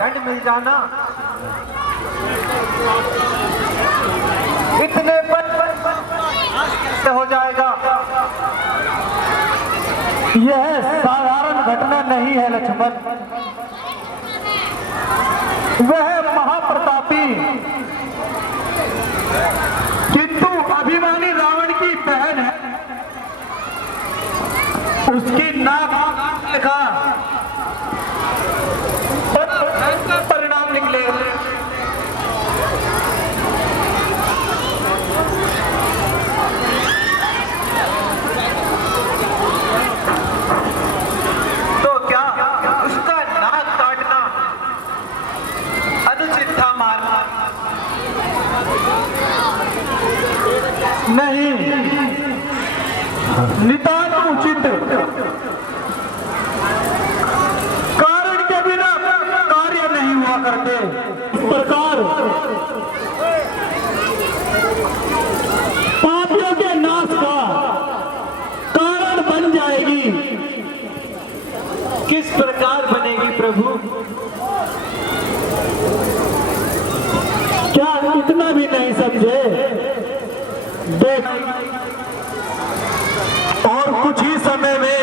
दंड मिल जाना इतने पर हो जाएगा। यह साधारण घटना नहीं है लक्ष्मण, वह महाप्रतापी किंतु अभिमानी रावण की बहन है, उसकी नाक का परिणाम निकले। तो क्या उसका नाक काटना अनुचित था? मारना नहीं, नितांत उचित। कारण के बिना कार्य नहीं हुआ करते। इस प्रकार पापियों के नाश का कारण बन जाएगी। किस प्रकार बनेगी प्रभु? क्या इतना भी नहीं समझे? देख, और कुछ ही समय में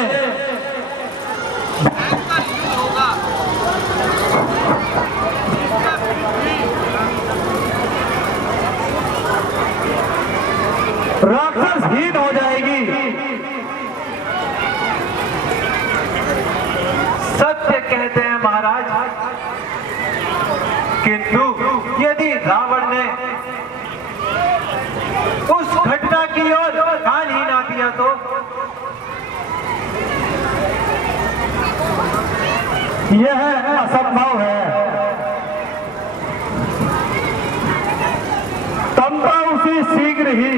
राक्षसहीन हो जाएगी। सत्य कहते हैं महाराज, किंतु यदि रावण ने उस घटना की ओर ध्यान ही ना दिया तो यह असंभव है। तंबा उसी शीघ्र ही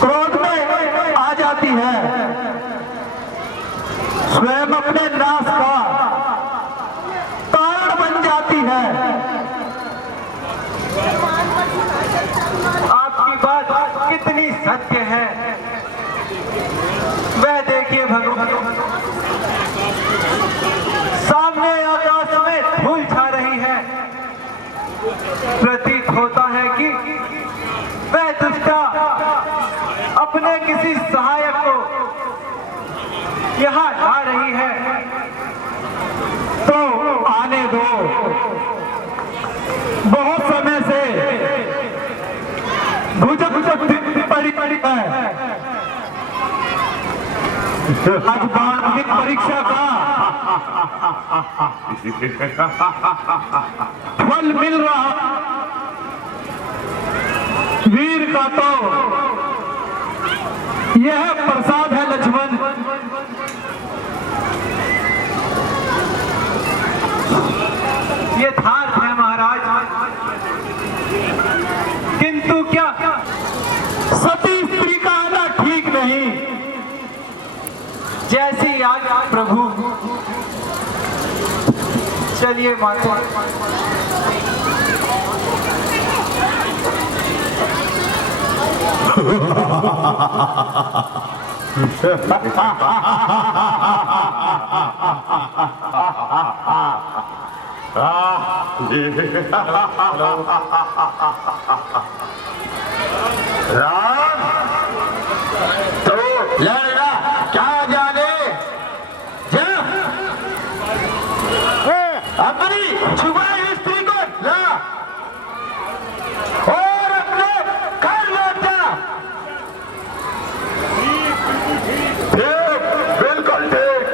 क्रोध में आ जाती है, स्वयं अपने नाश का कारण बन जाती है। आपकी बात कितनी सत्य है वह देखिए भगवान। सामने आकाश में धूल छा रही है, प्रतीत होता है कि वह दुष्टा अपने किसी सहायक को यहाँ ला रही है। तो आने दो, बहुत समय से घुचक पड़ी है। आज बाण परीक्षा का फल मिल रहा। वीर का तो यह प्रसाद है लक्ष्मण। यथार्थ है महाराज, किंतु क्या सती स्त्री का आना ठीक नहीं। जैसी आज्ञा प्रभु। चलिए माता। राम तो लड़ना क्या जाने, जा अपनी छुपाई स्त्री को ला और अपने घर लौट जा। बिल्कुल ठीक,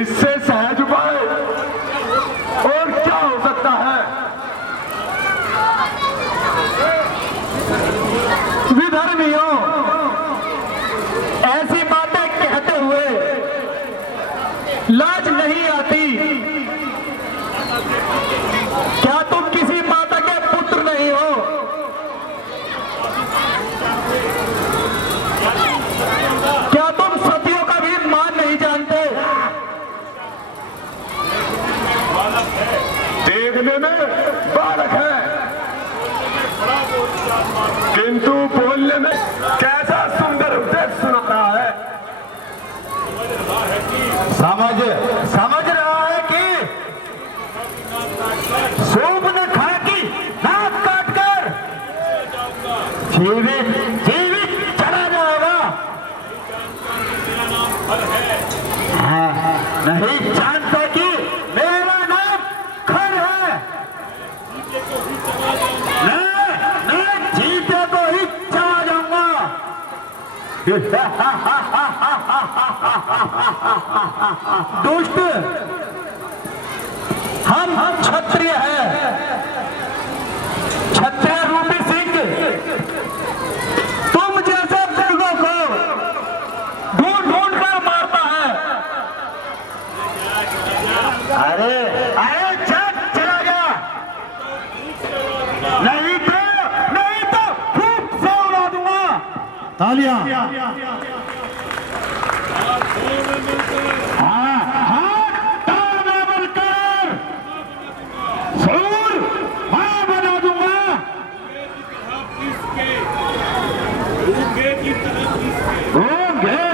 इससे सहज उपाय और क्या हो सकता है? विधर्मियों, ऐसी बातें कहते हुए लाज नहीं आती? क्या तुम किसी माता के पुत्र नहीं हो? क्या तुम सतियों का भी मान नहीं जानते? समझ रहा है कि सूप ने खा की नाक काट कर जीवित चला जाएगा। नहीं जानते कि मेरा नाम खर है। मैं जीते को ही चला जाऊंगा। दुष्ट, हम क्षत्रिय हैं। क्षत्रिय रूपी सिंह तुम जैसे मृगों को ढूंढ ढूंढ कर मारता है। अरे चला जा, नहीं तो फूंक से उड़ा दूंगा। तालियां।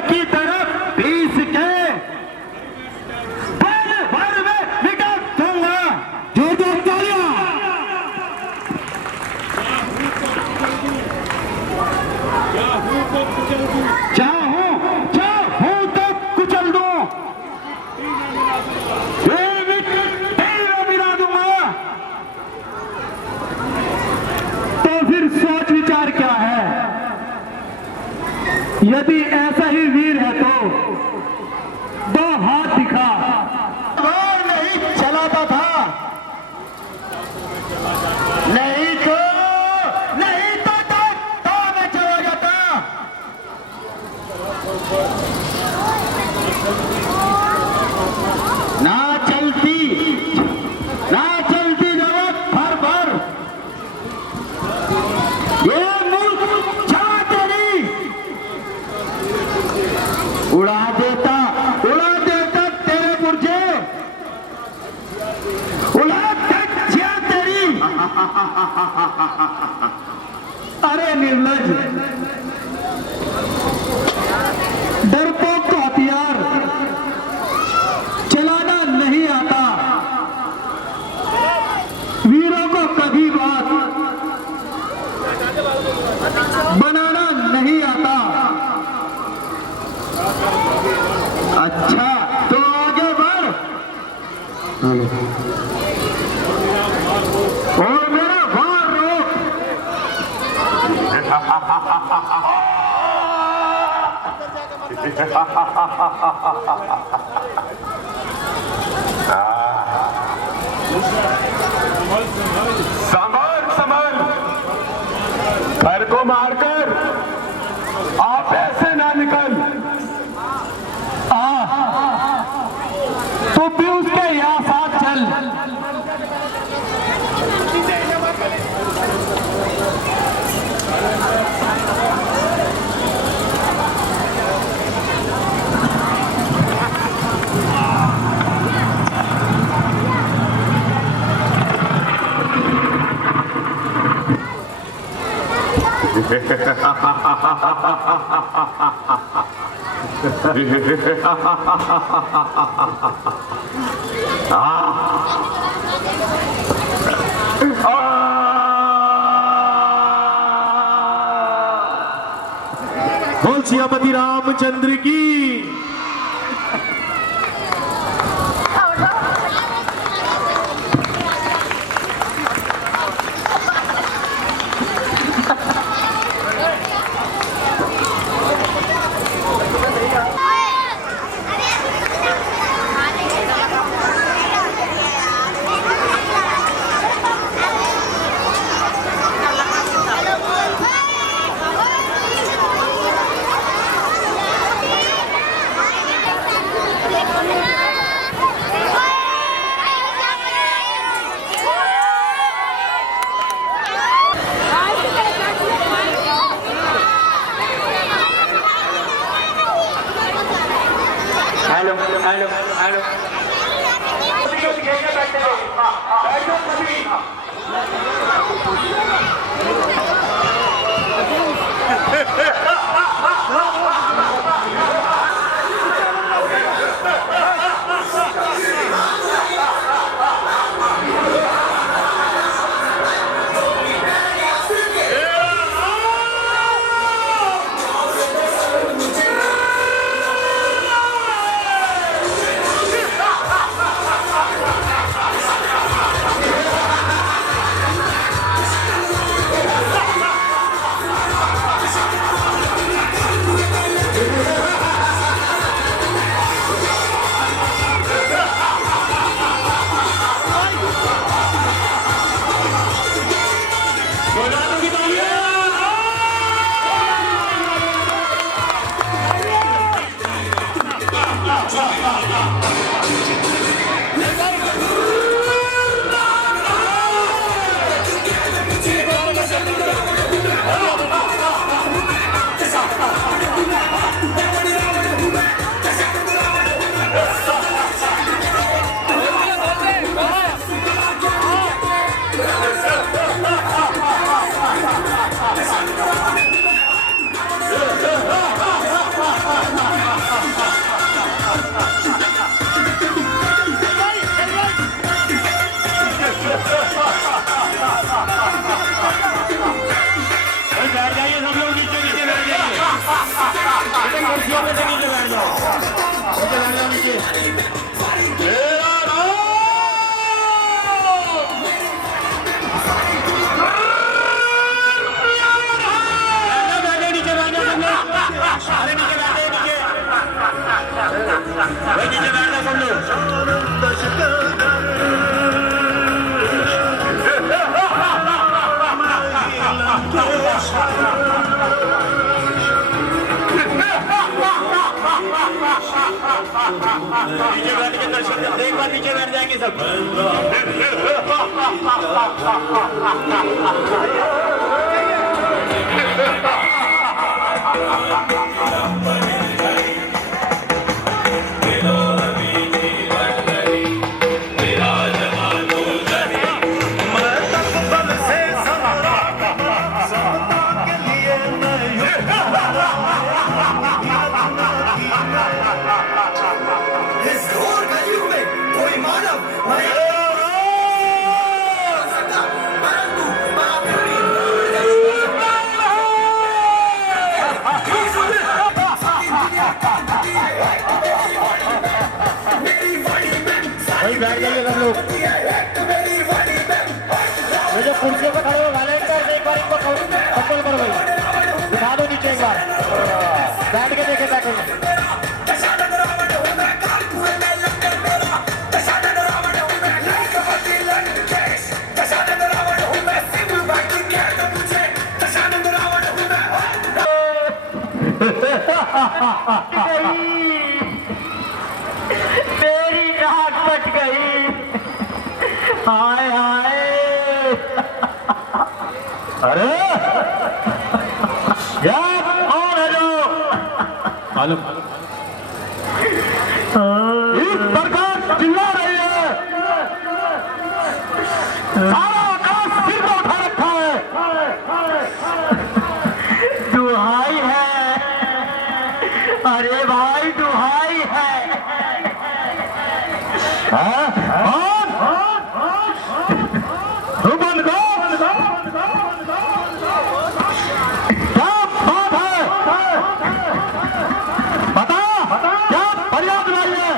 की तरफ पीस के पल भर में निकाल दूंगा। जोरदार तालियां। चाहूं तो कुचल दूं, मिला दूंगा। तो फिर सोच विचार क्या है? यदि ऐसा ही वीर है तो दो हाथ दिखा। और नहीं चलाता था, नहीं तो मैं चला जाता। ना चलती जगत भर ये मुल्क चला तेरी। उड़ा देता तेरे पुर्जे, उड़ा देता तेरी। अरे निर्लज, डरपोक को हथियार चलाना नहीं आता। वीरों को कभी बात बनाना नहीं आता। अच्छा तो आगे बढ़ और मेरा वार रोक। संभल घर को मारकर आप ऐसे ना निकल। तू भी उसके यहाँ साथ चल। बोल सियापति रामचंद्र की। मेरा राम एक बार नीचे बैठ जाएंगे सब। बैठ जाइए सब लोग। ये जो कुर्सियों पर खड़े हो वॉलंटियर एक बार इनको कंट्रोल करो भाई, बिठा दो नीचे एक बार, बैठ के देखे बैठेंगे। मेरी नाक फट गई। हाय हाय। अरे यार कौन है जो मालूम इस प्रकार चिल्ला रही है? सारा आकाश सिर पर उठा रखा है। दुहाई है, अरे भाई दुहाई है। तू बंद कर। क्या बात है? बता क्या फरियाद लाई है?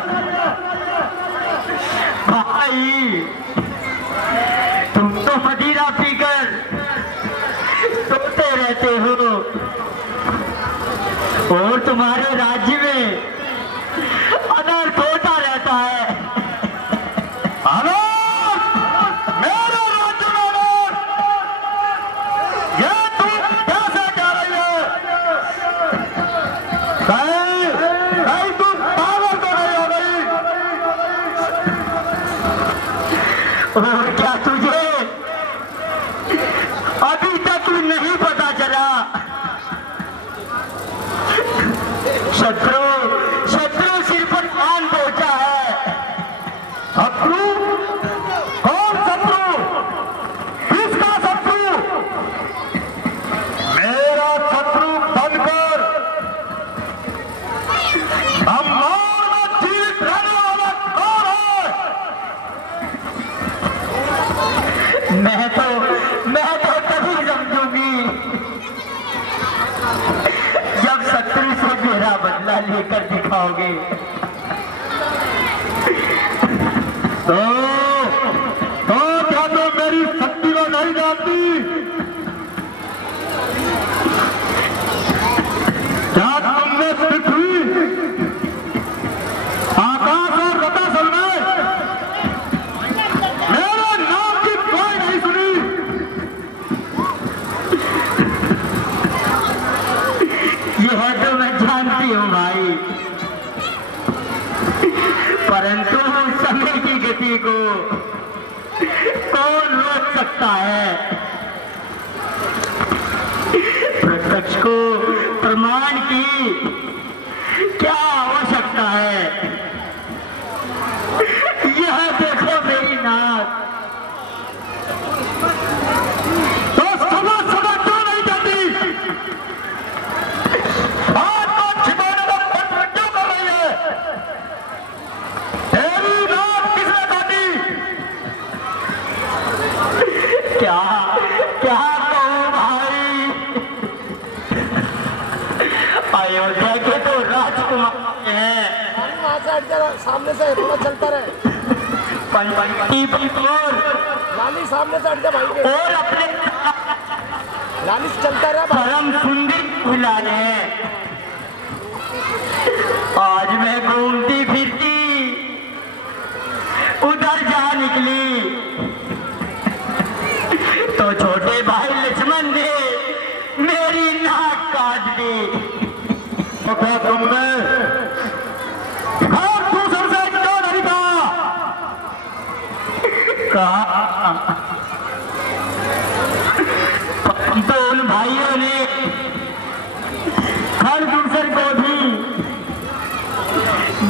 भाई तुम तो मदिरा पीकर सोते रहते हो और तुम्हारे राज्य में अनर्थ होता रहता है। मेरे राज्य में ये तू कैसे कह रही है? कहीं तू पागल तो नहीं हो गई? और क्या तुझे अभी तक नहीं पता चला? शत्रु शत्रु सिर पर कान पहुंचा है। शत्रु? कौन शत्रु? किसका शत्रु? मेरा शत्रु बनकर ब्रह्मांड में जीवित रहने वाला कौन है? मैं तो तभी समझूंगी जब शत्रु से मेरा बदला लेकर दिखाओगे। तो क्या तुम मेरी शक्ति को नहीं जानती? क्या तुमने पृथ्वी, आकाश और रतासल में मेरे नाम की कोई नहीं सुनी? यह तो मैं जानती हूँ भाई, परंतु समय की गति को कौन रोक सकता है? प्रत्यक्ष को प्रमाण की क्या आवश्यकता है? यह देखो मेरी नाक। तो समझ क्यों नहीं जाती? बात को छिपाने का प्रयत्न क्यों कर रही है? तेरी नाक किसने काटी? क्या क्या कहूँ भाई? अयोध्या के तो राजकुमार सामने से थोड़ा चलता रहे। लाली सामने से हट जा भाई के। और अपने लाली से चलता रहा भाई। परम सुंदर बुलाने हैं। आज मैं घूमती फिरती उधर जा निकली तो छोटे भाई लक्ष्मण ने मेरी नाक काट दी। तो क्या तुमने तू सबसे क्यों नहीं था? कहा तो उन भाइयों ने हर दूसर को भी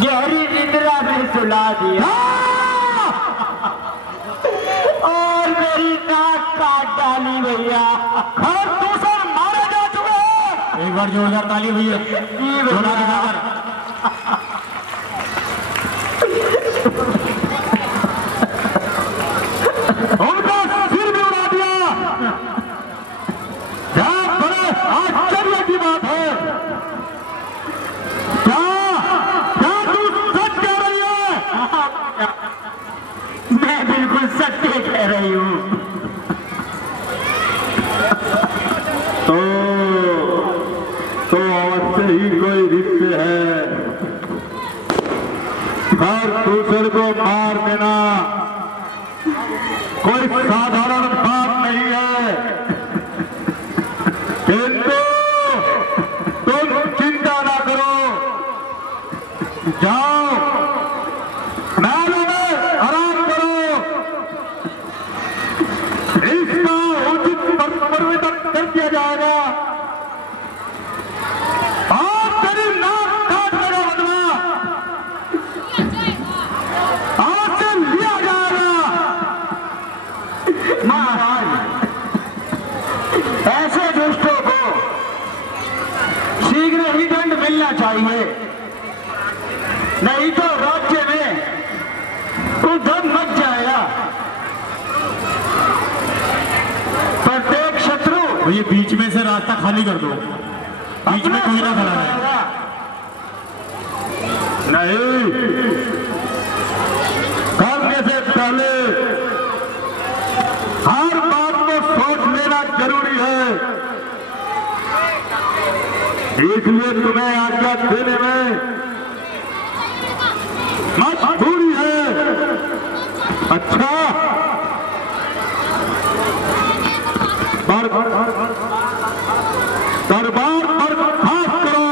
गहरी निद्रा में सुला दिया और मेरी नाक काट डाली भैया। हर दूसर मारे जा चुके। एक बार जोरदार ताली भैया। उनका सिर भी उड़ा दिया। क्या बड़े आश्चर्य की बात है। क्या क्या तू सच कह रही है? मैं बिल्कुल सत्य कह रही हूँ। तो अवश्य ही कोई रिश्ते है। हर दूसरे को मार देना कोई साधारण बात नहीं है। किंतु तुम चिंता ना करो, जाओ महलों में आराम करो। इसका उचित परिवर्तन कर दिया जाएगा और तेरी नाक काटने का बदला आज से लिया जाएगा। महाराज, ऐसे दुष्टों को शीघ्र ही दंड मिलना चाहिए, नहीं तो राज्य में उधम मच जाएगा। प्रत्येक शत्रु ये बीच में से रास्ता खाली कर दो, बीच में कोई ना खड़ा रहे। नहीं, करने से पहले हर बात को सोच लेना जरूरी है। इसलिए तुम्हें आज्ञा देने में मजबूरी है। अच्छा, दरबार पर खास करो।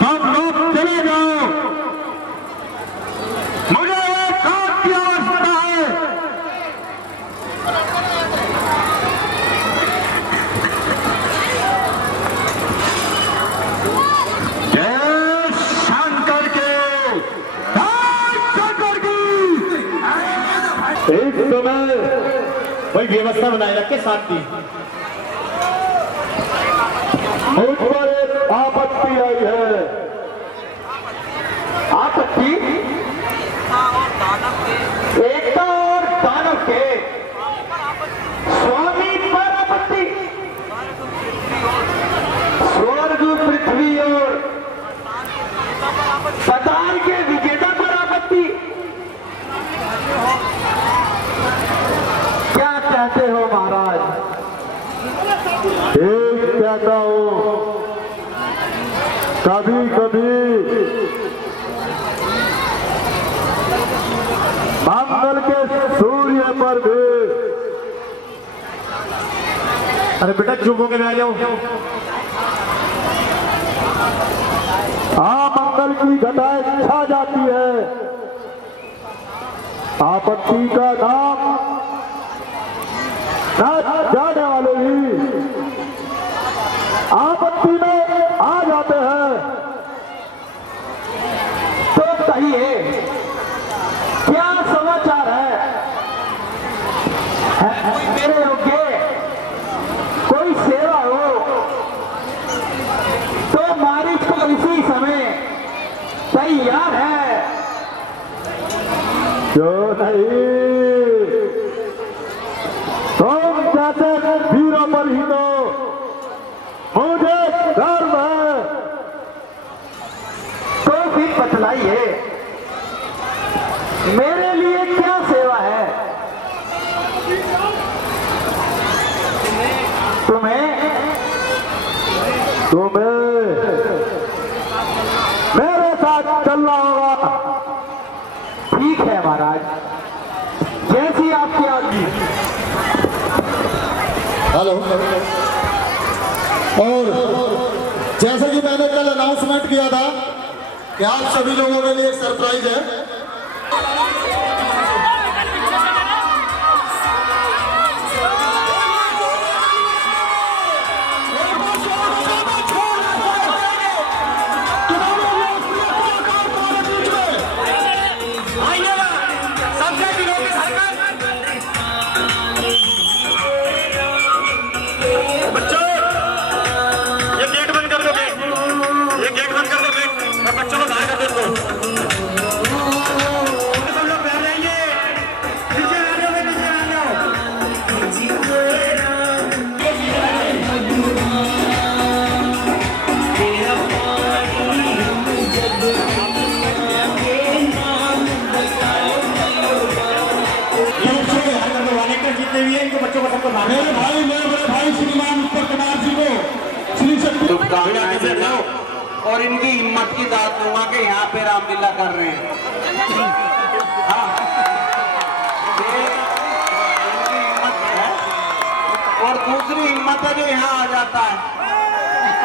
सब लोग चले जाओ, मुझे एक काम की आवश्यकता है। जय शंकर के, जय शंकर की। इस समय भाई व्यवस्था बनाए रखे साथ दी। मुझ पर एक आपत्ति आई है। आपत्ति एकता और दानव के स्वामी पर आपत्ति। स्वर्ग पृथ्वी और पताल के विजेता पर आपत्ति। क्या कहते हो महाराज? एक कहता हूं, कभी कभी मंगल के सूर्य पर भी। अरे बेटा चुप होकर आ जाओ। मंगल की घटाएं छा जाती है। आपत्ति का नाम न जाने वाले ही आपत्ति में आ जाते हैं। तो कहिए क्या समाचार है? मेरे योग्य कोई सेवा हो तो मारिच को इसी समय तैयार है। क्यों नहीं? तुम जैसे वीरों पर ही तो मुझे गर्व है। तो फिर बतलाइए मेरे लिए क्या सेवा है? तुम्हें मेरे साथ चलना होगा। ठीक है महाराज, जैसी आपकी आज्ञा। हेलो। और जैसे कि मैंने कल अनाउंसमेंट किया था कि आप सभी लोगों के लिए एक सरप्राइज है। मेरे भाई, मेरे बड़े भाई श्रीमान उत्तर कुमार जी को श्री शक्ति शुभकामनाएं देना और इनकी हिम्मत की दाद दूंगा कि यहाँ पे रामलीला कर रहे हैं। हाँ, ये इनकी हिम्मत है। और दूसरी हिम्मत है जो यहाँ आ जाता है।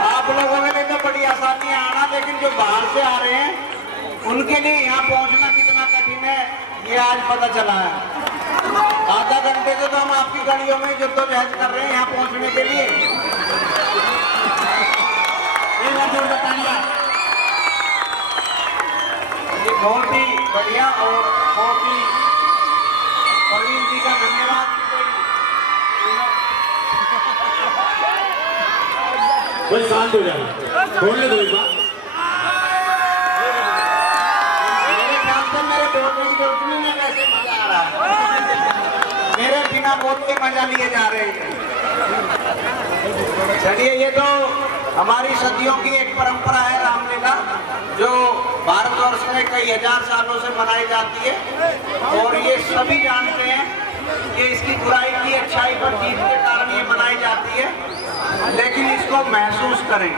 आप लोगों के लिए तो बड़ी आसानी है आना, लेकिन जो बाहर से आ रहे हैं उनके लिए यहाँ पहुँचना कितना कठिन है ये आज पता चला है। आधा घंटे से तो हम आपकी गाड़ियों में जद्दोजहद कर रहे हैं यहाँ पहुँचने के लिए। ये बहुत ही बढ़िया और बहुत ही प्रवीण जी का धन्यवाद। कोई शांत हो जाए, बोलने दो एक बार। मेरे ख्याल से मेरे बोलने की जरूरत नहीं है, वैसे मजा आ रहा है। मेरे बिना बोल के मजा लिए जा रहे हैं। चलिए, ये तो हमारी सदियों की एक परंपरा है रामलीला, जो भारतवर्ष में कई हजार सालों से मनाई जाती है। और ये सभी जानते हैं कि इसकी बुराई की अच्छाई पर जीत के कारण ये मनाई जाती है, लेकिन इसको महसूस करें।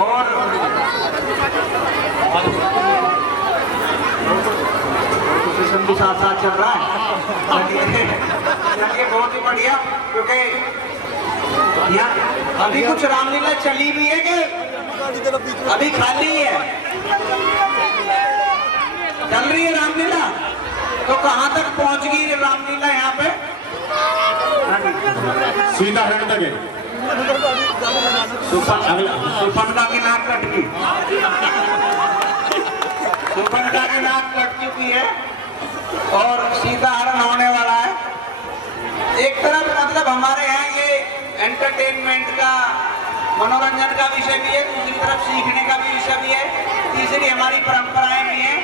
और सिस्टम भी साथ साथ चल रहा है। चलिए, बहुत ही बढ़िया, क्योंकि यहाँ अभी कुछ रामलीला चली भी है कि अभी खाली है? चल रही है रामलीला, तो कहाँ तक पहुँच गई रामलीला यहाँ पे? सीधा हरण तक है। सुपंडा की नाक कट गई, सुपंडा की नाक कट चुकी है और सीधा हरण होने वाला है। एक तरफ मतलब हमारे यहाँ ये एंटरटेनमेंट का, मनोरंजन का विषय भी है, दूसरी तरफ सीखने का भी विषय भी है, तीसरी हमारी परंपराएं भी हैं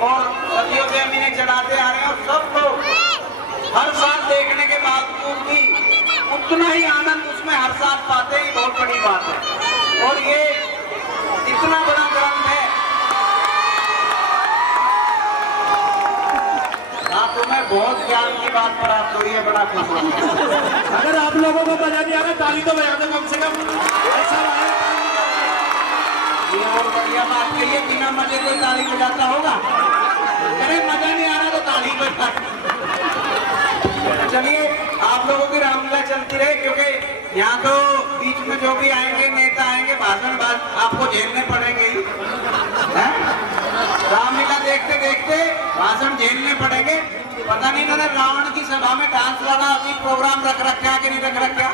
और सदियों से हम इन्हें चलाते आ रहे हैं। और सब लोग हर साल देखने के बावजूद भी उतना ही आनंद उसमें हर साल पाते हैं, बहुत बड़ी बात है। और ये इतना बड़ा ग्रंथ है, तुम्हें बहुत ज्ञान की बात प्राप्त हुई है, बड़ा खुश हूं। अगर आप लोगों को मजा नहीं आ रहा, ताली तो बजा दो कम से कम। ऐसा ये और बढ़िया बात कही है, बिना मजे कोई ताली बजाता होगा? अरे मजा नहीं आ रहा तो ताली बजा। चलिए, आप लोगों की रामलीला चलती रहे, क्योंकि यहाँ तो बीच में जो भी आएंगे नेता आएंगे, भाषण आपको झेलने पड़ेंगे ही। रामलीला देखते देखते भाषण झेलने पड़ेंगे। पता नहीं इन्होंने रावण की सभा में डांस वाला अभी प्रोग्राम रख रखा कि नहीं रख रखा?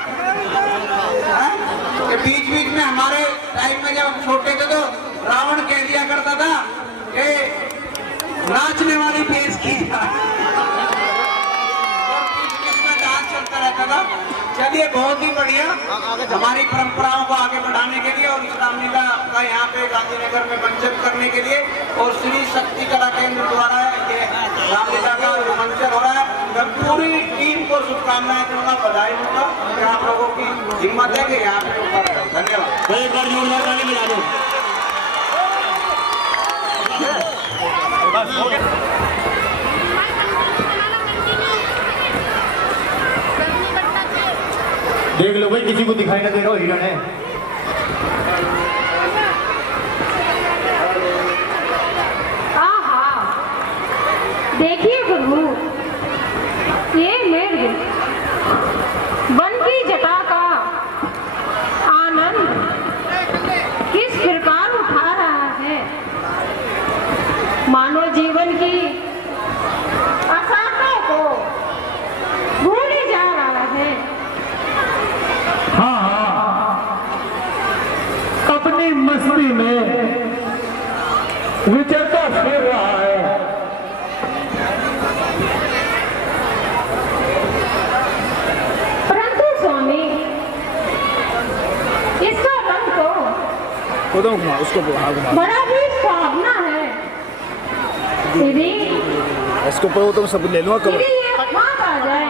बीच बीच में हमारे टाइम में जब हम छोटे थे तो रावण कह दिया करता था कि नाचने वाली पेश की, और बीच बीच में डांस चलता रहता था। चलिए, बहुत ही बढ़िया, हमारी परंपराओं को आगे बढ़ाने के लिए और इस रामलीला का यहाँ पे गांधीनगर में मंचन करने के लिए और श्री शक्ति कला केंद्र द्वारा ये रामलीला का मंचन हो रहा है। मैं पूरी टीम को शुभकामनाएं दूंगा, बधाई दूंगा कि आप लोगों की हिम्मत है कि यहाँ पे ऊपर। धन्यवाद। एक बार जोरदार ताली बजा दो। देख लो भाई, किसी को दिखाई ना दे रहा हो हिरण है। आहा, देखिए प्रभु, ये मृग वन की जटा का आनंद किस प्रकार उठा रहा है, मानव जीवन की आशाओं को भूले जा रहा है। हाँ हाँ, अपनी मस्ती में विचरता फिर रहा है। परंतु स्वामी, इसका रंग तो उसको घुमा बड़ा ही सुहावना है। यदि इसको वो तो सब ले लो यदि ये हाथ आ जाए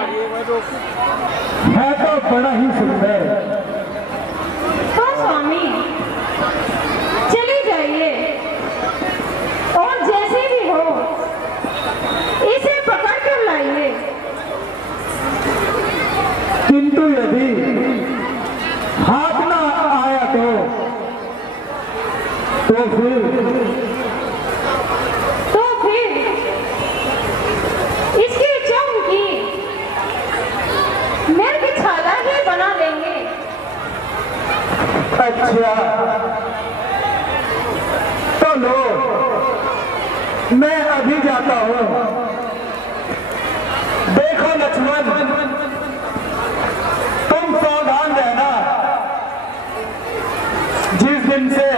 है तो बड़ा ही सुंदर। तो स्वामी चली जाइए और जैसे भी हो इसे पकड़ कर लाइए। किंतु यदि हाथ ना आया तो फिर इसकी चम की मृग छाला ही बना देंगे। अच्छा तो लो, मैं अभी जाता हूँ। देखो लक्ष्मण, तुम सावधान रहना। जिस दिन से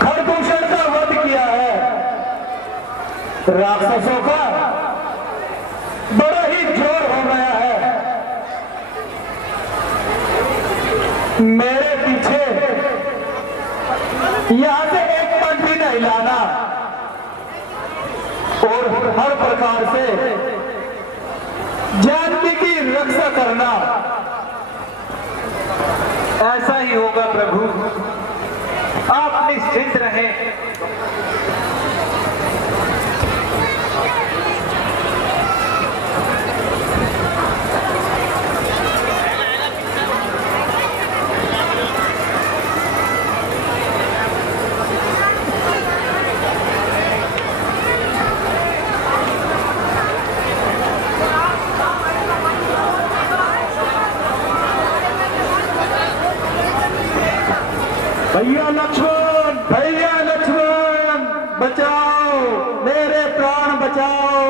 खरदूषण का वध किया है, राक्षसों का बड़ा ही जोर हो गया है। मेरे पीछे यहां से एक पल भी नहीं लाना और हर प्रकार से जानकी की रक्षा करना। ऐसा ही होगा प्रभु, आप निश्चिंत रहें। भैया लक्ष्मण, भैया लक्ष्मण, बचाओ, मेरे प्राण बचाओ,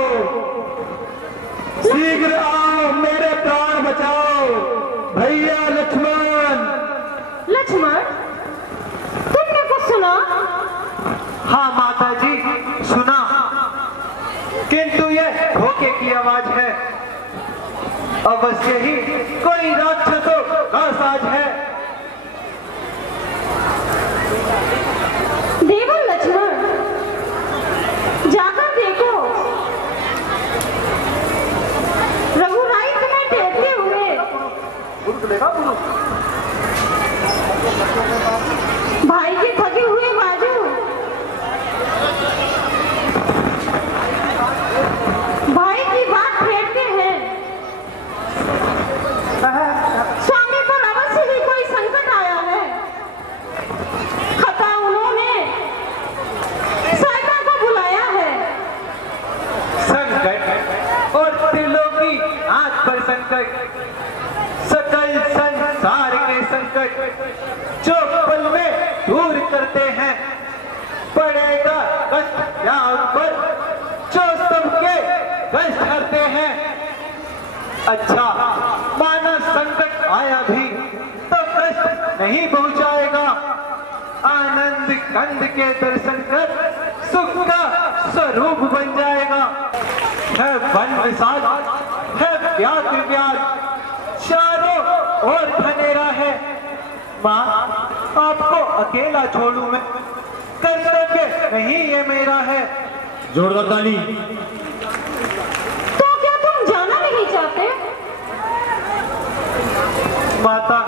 शीघ्र आओ, मेरे प्राण बचाओ, भैया लक्ष्मण। लक्ष्मण, तुमने कुछ सुना? हाँ माता जी, सुना, किंतु यह धोखे की आवाज है। अवश्य ही कोई राक्षसों का साज है। देवो लक्ष्मण, जाकर देखो, रघुराई तुम्हें देखते हुए भाई के थके हुए बाजू भाई की बात फेरते हैं। स्वामी पर अवश्य ही कोई संकट आया है। खता उन्होंने सहायता को बुलाया है। संकट और त्रिलोकी आंख पर संकट, सकल संसार के संकट जो पल में दूर करते हैं। पड़ेगा कष्ट या पर जो सबके कष्ट हरते हैं। अच्छा, माना संकट आया भी तो कष्ट नहीं पहुंचाएगा। आनंद कंद के दर्शन कर सुख का स्वरूप बन जाएगा। है वन विशाल, है व्याघ्र व्याघ्र, चारों ओर घनेरा है। माँ, आपको अकेला छोड़ूं मैं, कर्तव्य नहीं ये मेरा है। जोरदार ताली। तो क्या तुम जाना नहीं चाहते? माता,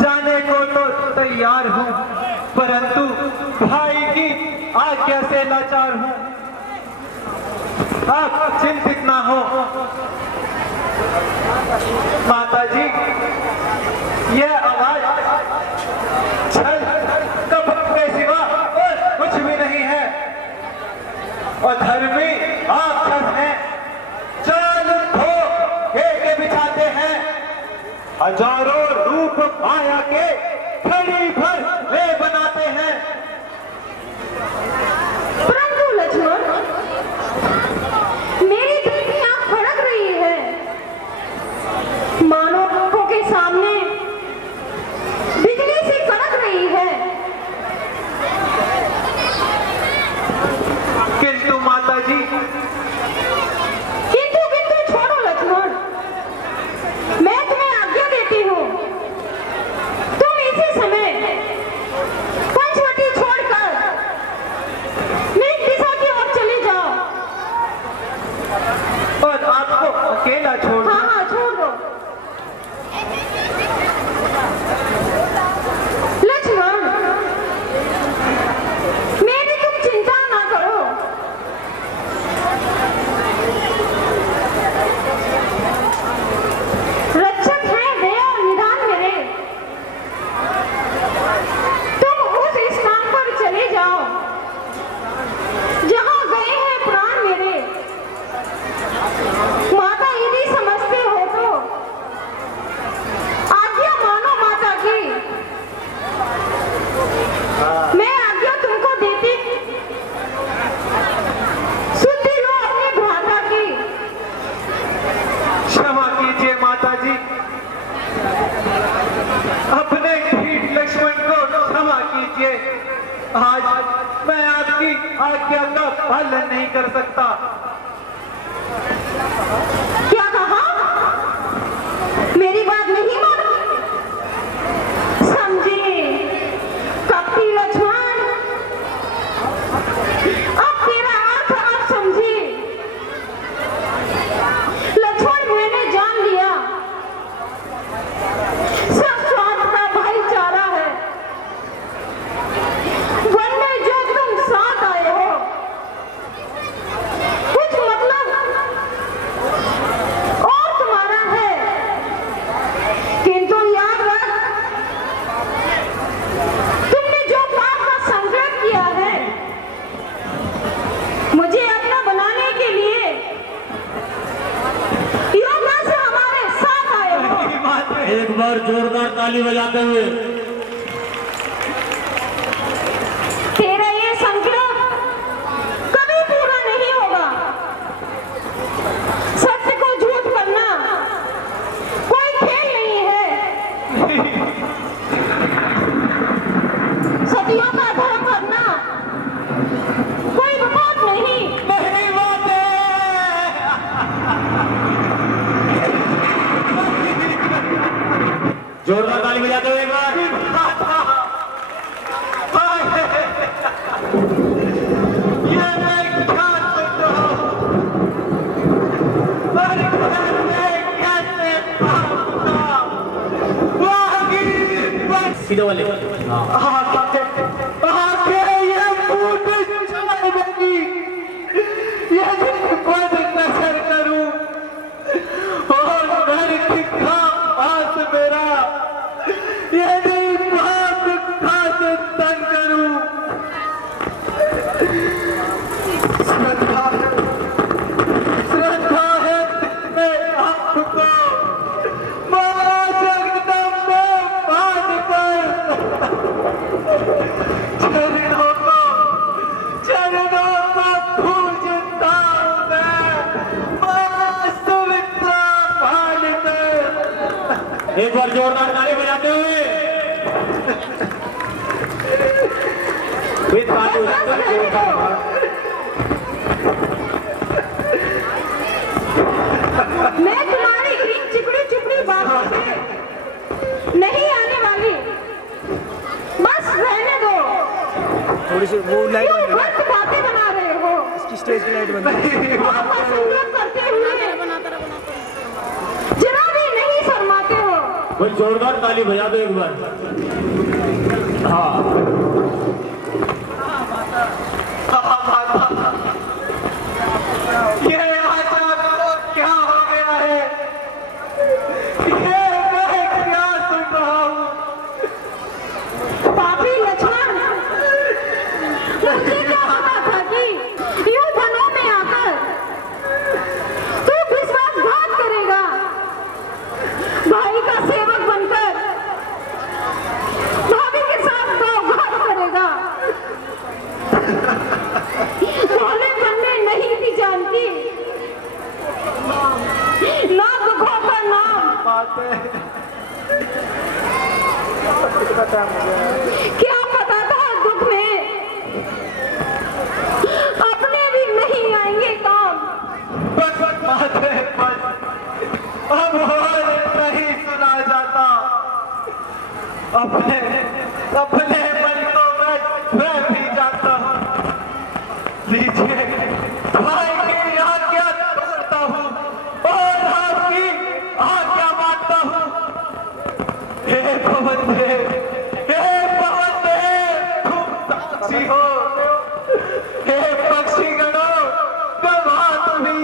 जाने को तो तैयार हूँ, परंतु भाई की आज्ञा से लाचार हूँ। आप चिंतित ना हो माता जी, यह आवाज छल कपट के सिवा और कुछ भी नहीं है। और धर्मी आप हैं, चाल खो के बिछाते हैं, हजारों रूप माया के घड़ी भर वे बनाते हैं। परंतु लक्ष्मण, मेरी दृष्टियां फड़क रही है, मानो आंखों के सामने बिजली सी कड़क रही है। किंतु माता जी, किंतु छोड़ो लक्ष्मण, मैं तुम्हें आज्ञा देती हूँ, तुम इसी समय पंचवटी छोड़कर नीच दिशा की ओर चले जाओ। और आपको अकेला छोड़ हाँ हाँ, छोड़ दो। लक्ष्मण, मेरी तुम चिंता ना करो। रक्षक है दया और निदान मेरे। तुम उस स्थान पर चले जाओ जहां गए हैं प्राण मेरे। माता यदि समझते हो तो आज्ञा मानो माता की। मैं आज्ञा तुमको देती, सुधि लो अपने भ्राता की। क्षमा कीजिए माता जी, अपने ढीठ लक्ष्मण को क्षमा कीजिए। आज मैं आपकी आज्ञा का पालन नहीं कर सकता। क्या कहा? मेरी बात नहीं मानी? समझी कपटी लक्ष्मण, अब तेरा अर्थ आप समझी। लक्ष्मण, मैंने जान लिया सब स्वार्थ का भाईचारा है। वन में जो तुम साथ आए हो, कुछ मतलब और तुम्हारा है। किंतु याद रख, तुमने जो पाप का संकल्प किया है मुझे अपना बनाने के लिए, योजना से हमारे साथ आए हो। एक बार जोरदार ताली बजाते हुए तेरा ये संकल्प कभी पूरा नहीं होगा। सत्य को झूठ करना कोई खेल नहीं है। सतियों का धर्म करना कोई विपद नहीं। मेरी माते, जोरदार ताली बजाते हुए एक बार। ये मैं क्या सुन रहा हूँ? और घर में कैसे पाऊंगा? सीधे वाले आके ये फूट जाएगी, यदि बद नजर करूं और घर दिखा पास मेरा, यदि बात का चिंतन करूं। श्रद्धा है तेरे आपको, मां जगदम्बे बांधकर चरणों को पूजता हूं मैं, मां सुमित्रा बांधकर। एक बार जोरदार ताली बजाते हुए फिर ताली बजाते हुए। मैं तुम्हारी इन चिपड़ी चिपड़ी बातों से नहीं आने वाली। बस रहने दो। थोड़ी सी वो लाइट क्यों बंद है, गलत बातें बना रहे हो? इसकी स्टेज की लाइट बंद है। आपका संकल्प करते हुए जरा भी नहीं शर्माते हो। कोई जोरदार ताली बजा दो एक बार। हाँ, ये बात है। क्या पता था दुख में अपने भी नहीं आएंगे काम। बस माथे पर अब और नहीं सुना जाता। अपने अपने मन को मैं भी जाता हूँ। लीजिए भाई की आज्ञा तोड़ता हूँ और आपकी आज्ञा मानता हूँ। हे पवन देव, तुम साक्षी हो। हे पक्षी गणों, गवाह तुम्ही।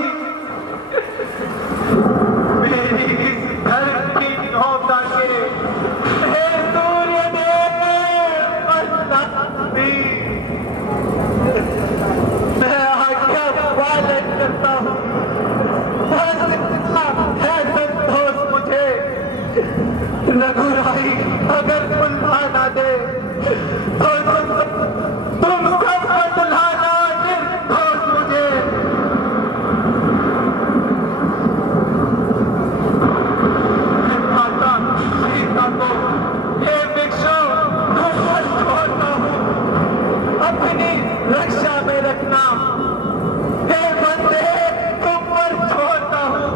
मेरी इस धरती नौका के हे सूर्य देव, मैं आज्ञा पालन करता हूँ। बस इतना है संतोष मुझे। रघुराई अगर बुलाना दे तो तुम सब बुलाना निर्दोष मुझे। माता सीता को हे भिक्षु तुम पर छोड़ता हूँ, अपनी रक्षा में रखना। हे बंदे तुम पर छोड़ता हूँ।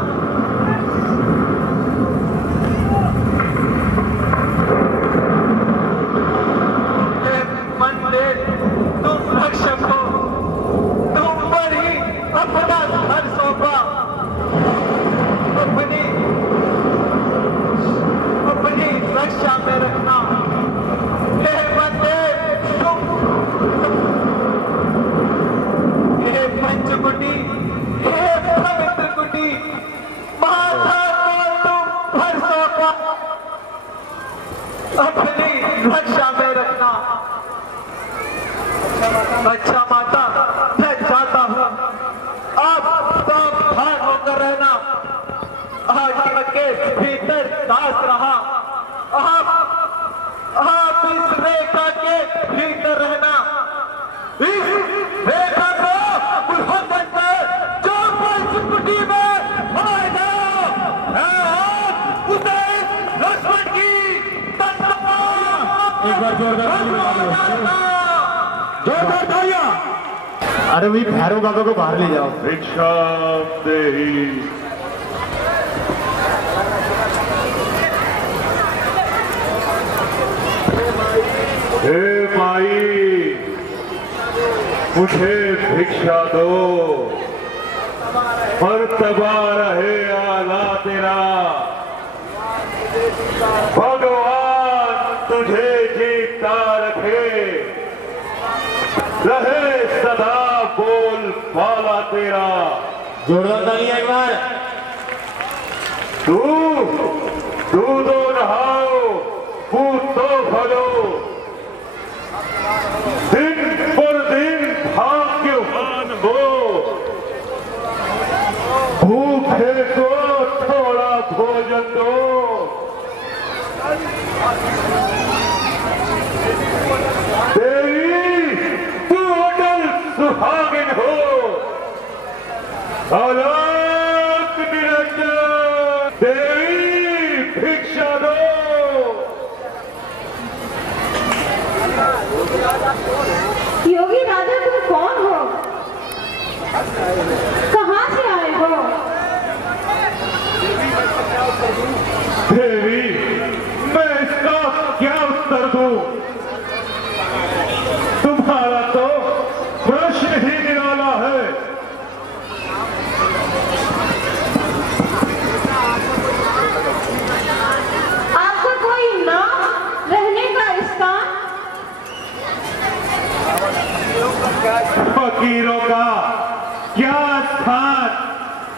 तुम रक्षक हो, तुम पर ही अपना घर सौंपा। अपनी रक्षा में रखना। हे बंदे तुम, हे पंचकुटी, हे पवित्र कुटी, माता को तुम घर सौंपा। अपनी रक्षा में रखना। अच्छा माता, मैं जाता हूँ। आप सावधान होकर रहना। आज्ञा के भीतर दास रहा। आप इस रेखा के भीतर रहना। इस रेखा को उल्लंघन कर जो पंचकुटी में आएगा, उसे लक्ष्मण की तंत्रमा। एक बार जोरदार अरे वही भैरव बाबा को बाहर ले जाओ। भिक्षा देही। हे माई, मुझे भिक्षा दो। मर्तबा रहे आला तेरा, भगवान तुझे जीता रखे। रहे सदा बोल बाला तेरा। जोरदार तालियां एक बार। तू दो नहाओ, तो फलो। दिन पर दिन भाग्यवान हो। भूखे को थोड़ा भोजन दो। देवी तू अटल सुहागिन हो। आलोक निरंजन देवी भिक्षा दो। योगी राजा तुम कौन हो? कहाँ से आए हो? देवी मैं इसका क्या उत्तर दूं? तुम्हारा तो प्रश्न ही निराला है। आपको कोई नाम, रहने का स्थान? फकीरों का क्या स्थान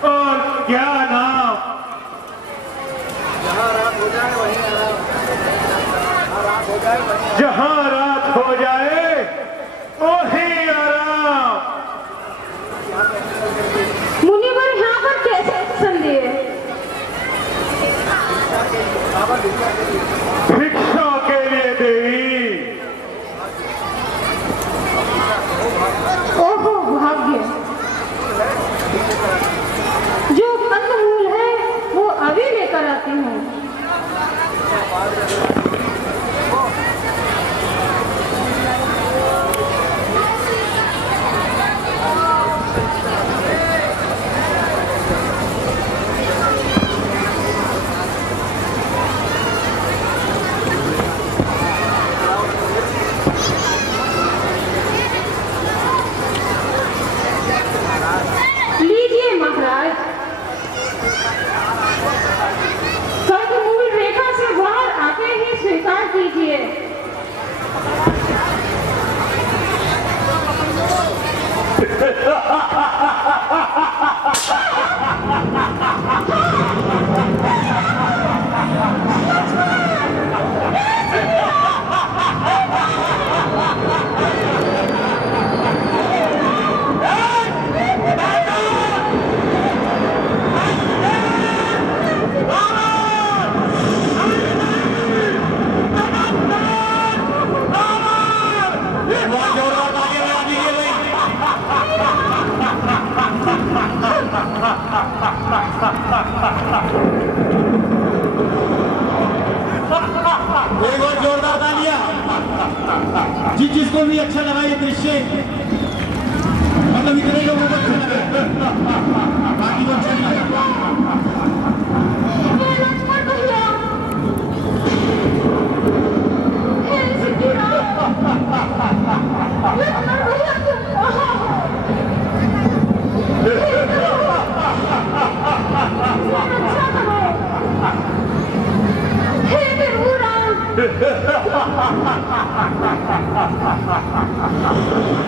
और क्या नाम? जहां रात हो जाए वहीं आराम। मुनिवर यहाँ पर कैसे दर्शन दिए? भिक्षा के लिए देवी। ओहो भाग्य, जो कंदमूल है वो अभी लेकर आती हूँ। एक और जोरदार तालियां। जिसको भी अच्छा लगा ये दृश्य, मतलब इतने लोगों को अच्छा लगा, बाकी को अच्छा नहीं लगा। हे लक्ष्मण भैया, हे सीता राम, लक्ष्मण भैया तुम कहाँ हो? रक्षा करो। हे प्रभु राम,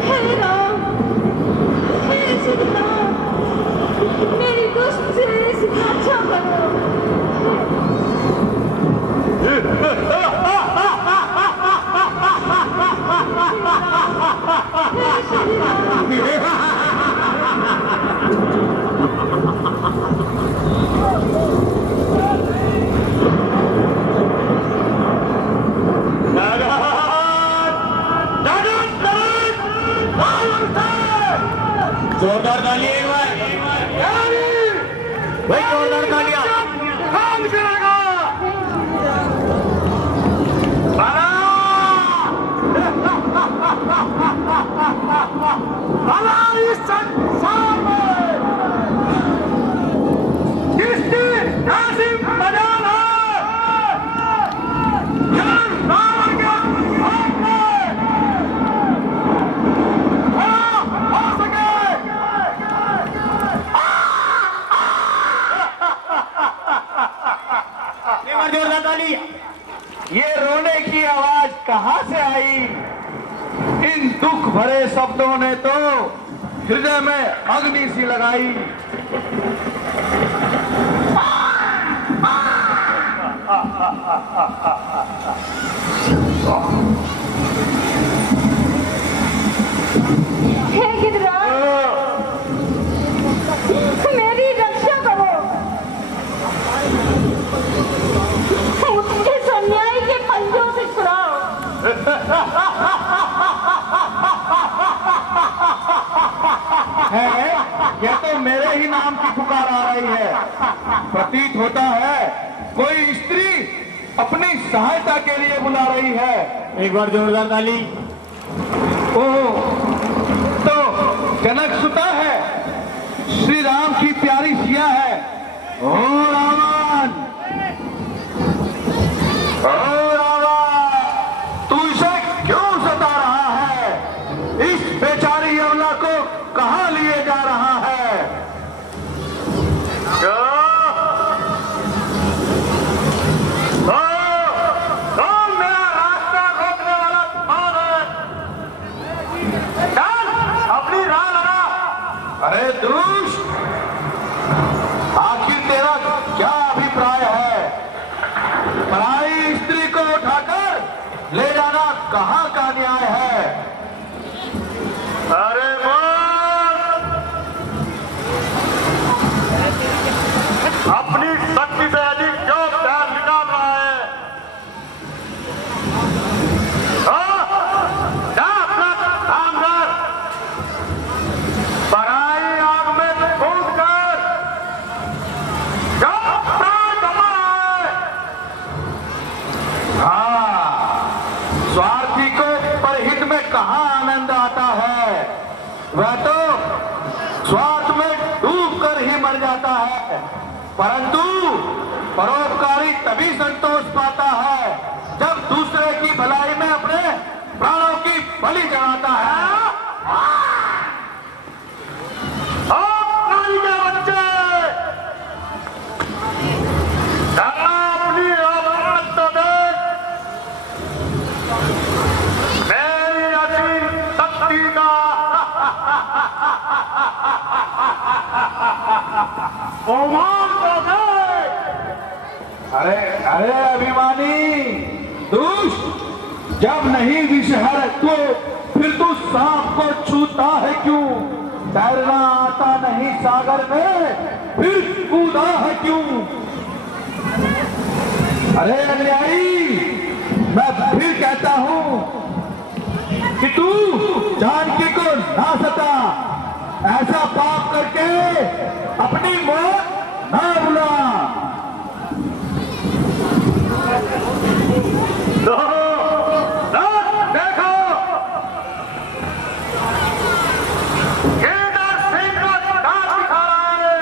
हे राम, हे सीता, मेरी दुष्ट से रक्षा करो। जोरदार तालियां एक बार भाई, जोरदार तालियां। काम करेगा भला इस संसार में जिसकी ऐसी मजाल है, रावण के सामने हो सके। एक बार जोरदार तालियां। ये रोने की आवाज कहां से आई? इन दुख भरे शब्दों ने तो हृदय में अग्नि सी लगाई। हे गिरिराज, मेरी रक्षा करो। इस अन्याय के पंजों से छुड़ाओ। है यह तो मेरे ही नाम की पुकार आ रही है। प्रतीत होता है कोई स्त्री अपनी सहायता के लिए बुला रही है। एक बार जोरदार ताली। ओह, तो जनक सुता है, श्री राम की प्यारी सिया है। ओ रावण, ओ रावण, तू इसे क्यों सता रहा है? इस बेचारी यमुना को कहां लिए जा रहा है? कौन मेरा रास्ता रोकने वाला कौन है? चल, अपनी राह लगा। अरे दुष्ट, आखिर तेरा क्या अभिप्राय है? पराई स्त्री को उठाकर ले जाना कहां का न्याय है? अरे अपनी शक्ति से अधिक क्यों ध्यान निकाल रहा है? जा अपना काम कर। पराई आग में कूद कर प्राण कमाए। हाँ, स्वार्थी को परहित में कहाँ आनंद आता है? वह तो स्वार्थ में डूब कर ही मर जाता है। परंतु परोपकारी तभी संतोष पाता है जब दूसरे की भलाई में अपने प्राणों की बलि चढ़ाता है। प्राणी के बच्चे, अपनी औलाद तो देख, मेरी असीम शक्ति का ओमान को देख। अरे अरे अभिमानी दुष्ट, जब नहीं विष है तो फिर तू सांप को छूता है क्यों? तैरना आता नहीं सागर में, फिर कूदा है क्यों? अरे अन्यायी, मैं फिर कहता हूं कि तू जानकी को ना सता, ऐसा पाप करके अपनी मौत ना बुला। देखो, केदार सिंह का दांत दिखा रहा है।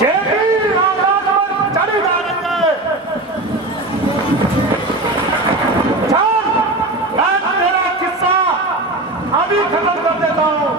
जेबी रामदास पर चढ़ी जाएंगे। चल, मैं तेरा किस्सा अभी खत्म कर देता हूं।